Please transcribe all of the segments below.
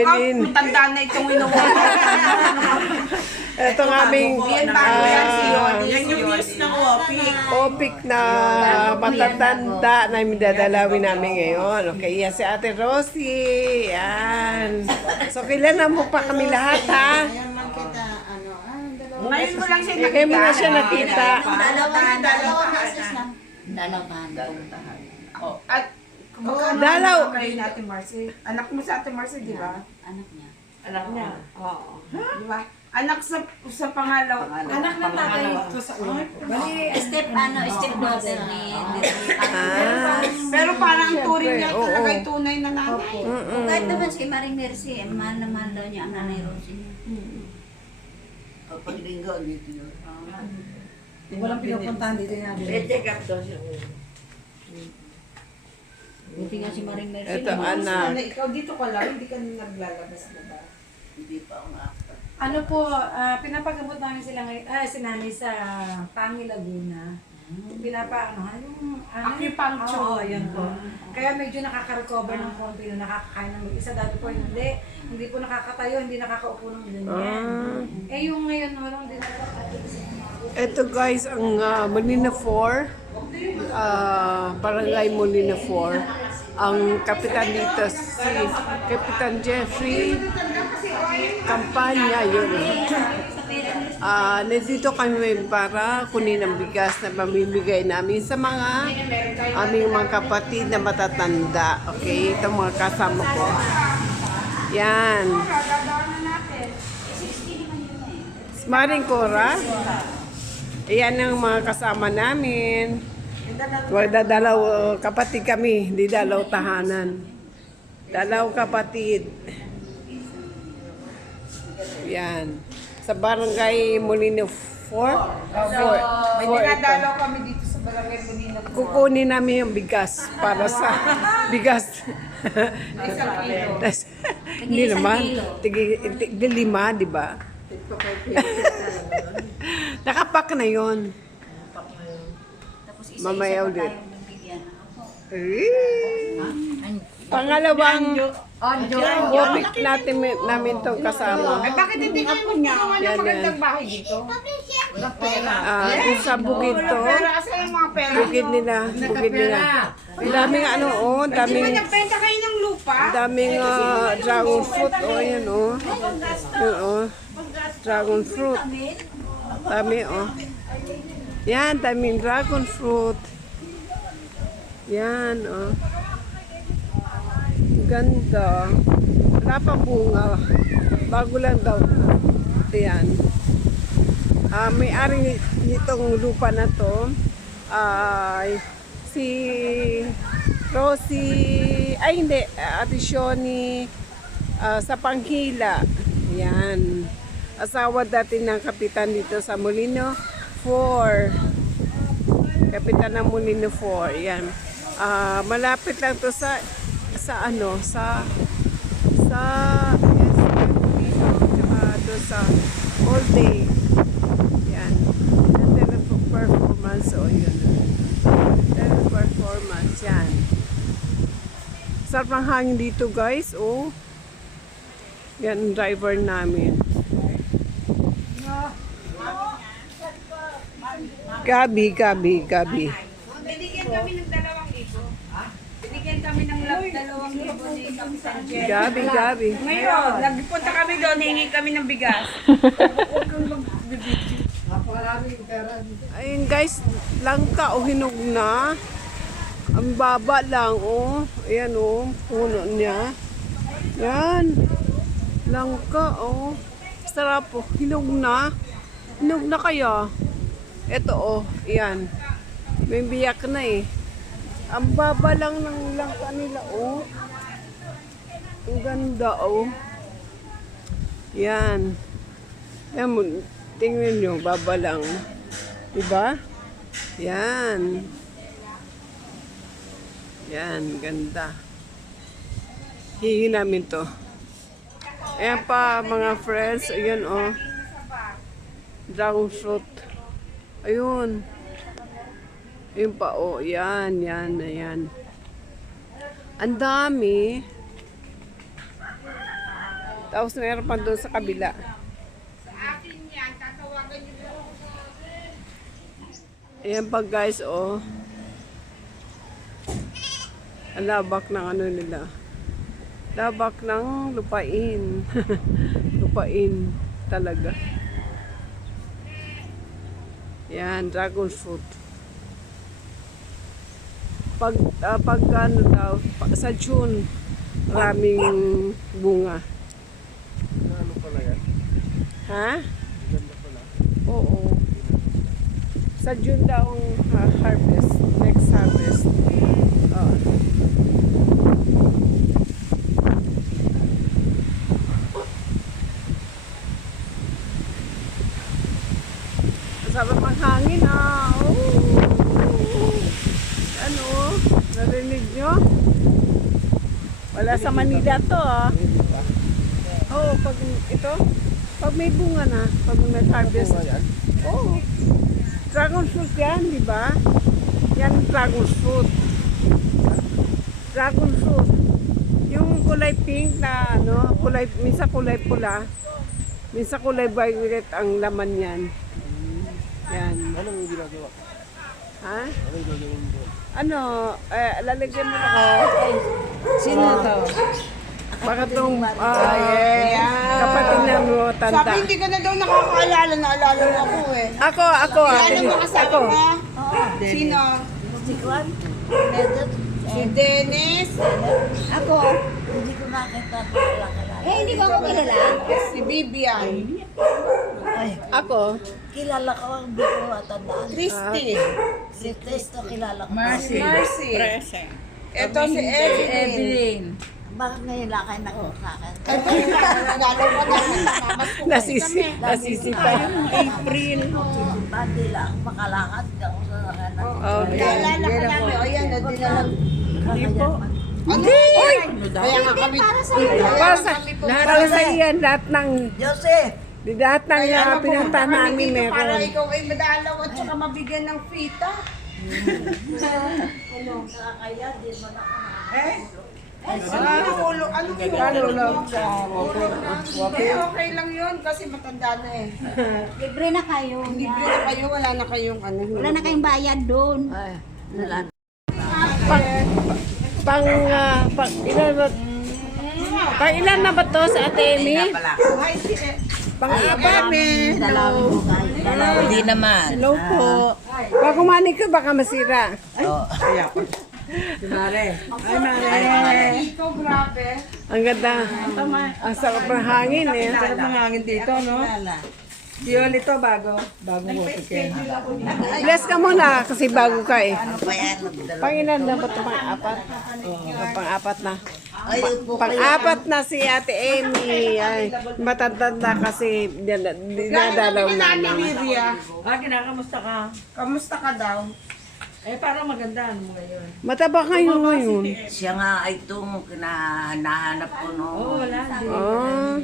Evelyn. Tanda na itong inuwi. Ito ng aming Yan yung views ng Opik. Opik na matatanda na dadalawin namin ngayon. Okay, yan si Ate Rosie. Yan. So, kailan mo pa kami lahat, ha? Ngayon mo lang siya Ngayon mo na siya nakita. Dalawahan. At Dalaw. kayo ni Ate Marcy. Anak mo sa Ate Marcy, di ba? Anak niya. Anak niya. Oo. Di ba? Anak sa pangalaw. Anak ng tatay ko sa una. Step daughter ni Pero parang turing niya Oo. talaga yung tunay na nanay. kahit naman si Maring Mercy, mahal na mahal daw niya ang nanay Rosie. Kapag linggo, dito yun. Walang pinupuntahan dito natin. check up daw siya. Buti nga si Maring Mercy. Ito, anak. Ikaw dito ka lang, hindi ka naglalabas na ba? Hindi pa ako nga. Ano po, pinapagamot namin sila ngayon, si nanay sa Pangi, Laguna. Yung Acupuncture. Oo, yan po. Kaya medyo nakaka-recover ng konti na nakakakain ng mag-isa. Dati po hindi po nakakatayo, hindi nakakaupo ng ganyan. Eh yung ngayon, walang din Ito guys, ang Molina 4. Barangay Molina 4. Ang kapitan dito si Kapitan Jeffrey Campanya, yun. Nandito kami para kunin ang bigas na pamimigay namin sa mga aming mga kapatid na matatanda. Okay, ito mga kasama ko. Yan. Smaring Cora. Ayan ang mga kasama namin. Dalaw kapatid kami, hindi dalaw tahanan. Dalaw kapatid. Yan. Sa barangay Molino 4. May dinadalaw kami dito sa barangay Molino. Kukunin namin yung bigas para sa bigas. Hindi naman. Tig 5, di ba? Nakapak na yon. Tapos Mamaya isa-isa pa ulit. tayong bibigyan. Pangalawang Opik namin tong kasama. Ay, bakit hindi kayo magagawa ng Yan, magandang bahay dito? Walang pera. Sa bukid to. Pera kasi yung mga pera. Bukid nila. Bukid nila. Ang daming daming Nagbenta kayo ng lupa? daming dragon fruit. Ayan Yun dragon fruit. Dami Yan, daming dragon fruit. Yan Ganda. Wala pa bunga. Bago lang daw. Yan. May-ari nitong lupa na to ay si Rosie, ay hindi, Ate Shoni sa Panghila. Yan. Asawa dati ng kapitan dito sa Molino 4. Kapitan ng Molino 4. Yan. Malapit lang to sa Molino, tsaka doon sa all day. Yan. Performance yun. Performance yan. Sarap ang hangin dito guys. Yan ang driver namin. Gabi. Binigyan kami ng 2,000. Binigyan kami ng 2,000 ni Kapitan Jen. Gabi. Ngayon, nagpunta kami doon, hingi kami ng bigas. Huwag kang magbibidyo. Ayun guys, langka hinog na. Ang baba lang Ayan puno niya. Yan. Langka Sarap hinog na. Hinog na kaya. Ito yan. May biyak na Ang baba lang ng langka nila Ang ganda Yan. Yan tingnan nyo, baba lang. Diba? Yan. Yan, ganda. Hihingi namin to. Ayan pa mga friends. Ayun dragon fruit. Ayun. Ayun pa Yan. Ang dami. Tapos meron pa doon sa kabila. Sa akin yan, tatawagan niyo lang ako sa Ayan pa guys, oh. Ang labak ng ano nila. Labak ng lupain. Lupain talaga. Yan, dragon fruit. Pag ano daw, sa June, maraming bunga. Ano pala yan? Ha? Ganda pala. Oo. Sa June daw ang harvest. Next harvest. Oo. Sabi mang hangin ah. Oh. Ano? Narinig nyo? Wala sa Manila to ah. Oo, pag ito, pag may bunga na, pag may harvest. Oo. Dragon fruit yan, di ba? Yan dragon fruit. Dragon fruit. Yung kulay pink na ano, minsan kulay pula, minsan kulay violet ang laman yan. Yan. Anong ginagawa? Ha? Anong gagawin mo? Ano, lalagyan mo na Sino to? baka itong kapatid na mo tanda. Sabi, hindi ka na daw nakakaalala. Naalala mo ako eh. Ako. Alam mo kasama Ako. mo? Sino? Si Juan, Medot, Si Dennis. ako, hindi ko nakita ko kilala. Eh, hindi ko ako kilala. Si Bibian. Ay, Ako. kilala ko, hindi ko matandaan. Christy. Si Testo kilala ko. Mercy. Ito si Evelyn. Bakit ngayon lang kayo nakukakan? Nasisi pa yung April. Hindi lang makalakad ako sa kanan. Okay. Naalala ka namin. O yan, dinala. Hindi po. Hindi! Kaya nga kami. Para sa iyan, lahat ng Joseph! pinunta namin Para meron. ikaw ay madalaw at saka mabigyan ng fita. Nakakaya, di mo na Ano yung okay lang yun kasi matanda na eh. libre na kayo. Libre na kayo, wala na kayong ano. Wala na kayong bayad doon. Pang ilan na ba to sa Ate Amy? Hi, si Pang-apat. Hindi naman. Hello po. Pag kumanin ko, baka masira. Ito, grabe. Ang ganda. Ang sarap ng hangin eh. Hangin dito, no? Diyon ito, bago mo ito. Bless ka muna kasi bago ka eh. Ano pa yan? Pangilan na ba ito? Pang-apat? Pang-apat na. Ay, upo kayo. Pang-apat na si Ate Amy. Ay, matatanda kasi dinadalaw namin. Lyria, Kinakamusta ka? kamusta ka daw? Eh, parang maganda mo ngayon. Mataba kayo ngayon. Siya nga ay itong nahanap ko noon. Wala, hindi. Oh,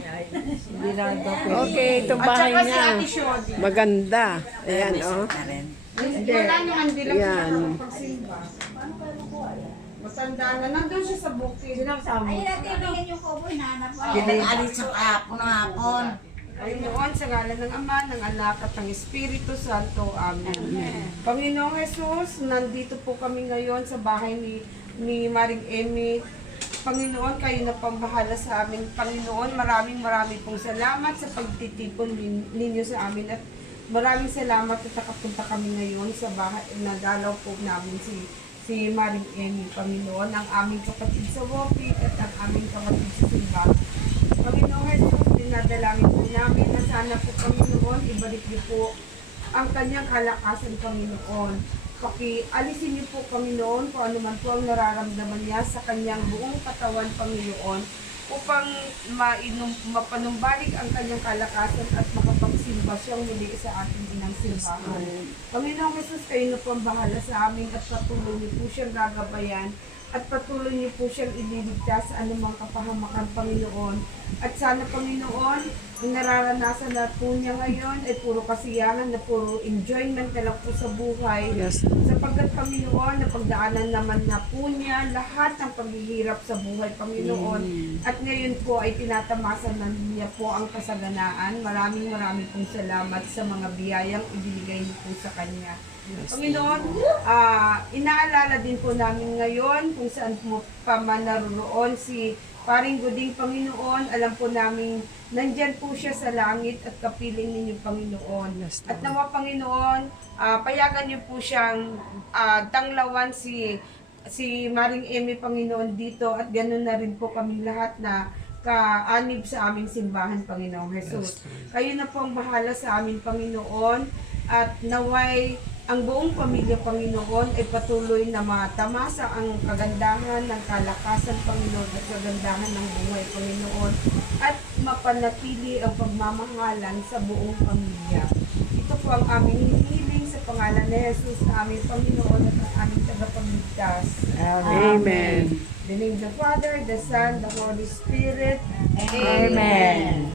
Hindi na daw. okay, itong bahay Saka si niya. Ate Shodi. Maganda. Ayan, oh. Na rin. Wala naman, hindi lang siya Yan. nakapagsimba. Matanda na, nandun siya sa bukid. Sino ang kasama mo? Ay, natin bigyan yung kobo, hinahanap ko. Pinag-alit sa kahapon ng hapon. Panginoon, sa ngalan ng Ama, ng Anak at ng Espiritu Santo. Amen. Panginoong Jesus, nandito po kami ngayon sa bahay ni Maring Amy. Panginoon, kayo na pambahala sa amin. Panginoon, maraming pong salamat sa pagtitipon ninyo sa amin. At maraming salamat at nakapunta kami ngayon sa bahay. Nadalaw po namin si Maring Amy. Panginoon, ang aming kapatid sa Wopit at ang aming kapatid sa simbahan. Panginoon Jesus, dinadalangin po namin na sana po Panginoon, ibalik niyo po ang kanyang kalakasan, Panginoon. Pakialisin niyo po, Panginoon, kung ano man po ang nararamdaman niya sa kanyang buong katawan, Panginoon, upang mapanumbalik ang kanyang kalakasan at makapagsimba siyang muli sa ating inang simbahan. Panginoon Jesus, kayo na po ang bahala sa amin at patuloy niyo po siyang gagabayan at patuloy niyo po siyang ililigtas sa anumang kapahamakan, Panginoon. At sana, Panginoon, ang nararanasan na po niya ngayon ay puro kasiyahan, na puro enjoyment na lang po sa buhay. Yes. Sapagkat Panginoon, napagdaanan naman na po niya lahat ng paghihirap sa buhay, Panginoon. At ngayon po ay tinatamasan na niya po ang kasaganaan. Maraming pong salamat sa mga biyayang ibinigay niyo po sa Kanya. Panginoon, inaalala din po namin ngayon kung saan po pa man naroon si Paring Goding, Panginoon. Alam po namin nandyan po siya sa langit at kapiling ninyo, Panginoon. At nawa, Panginoon, payagan niyo po siyang tanglawan si Maring Emmy, Panginoon, dito, at ganoon na rin po kami lahat na kaanib sa aming simbahan, Panginoong Jesus. Kayo na po ang bahala sa amin, Panginoon, at naway ang buong pamilya, Panginoon, ay patuloy na matamasa ang kagandahan ng kalakasan, Panginoon, at kagandahan ng buhay, Panginoon, at mapanatili ang pagmamahalan sa buong pamilya. Ito po ang aming hinihiling sa pangalan ni Jesus na aming Panginoon at ang aming tagapagligtas. Amen. In the name of the Father, the Son, the Holy Spirit. Amen.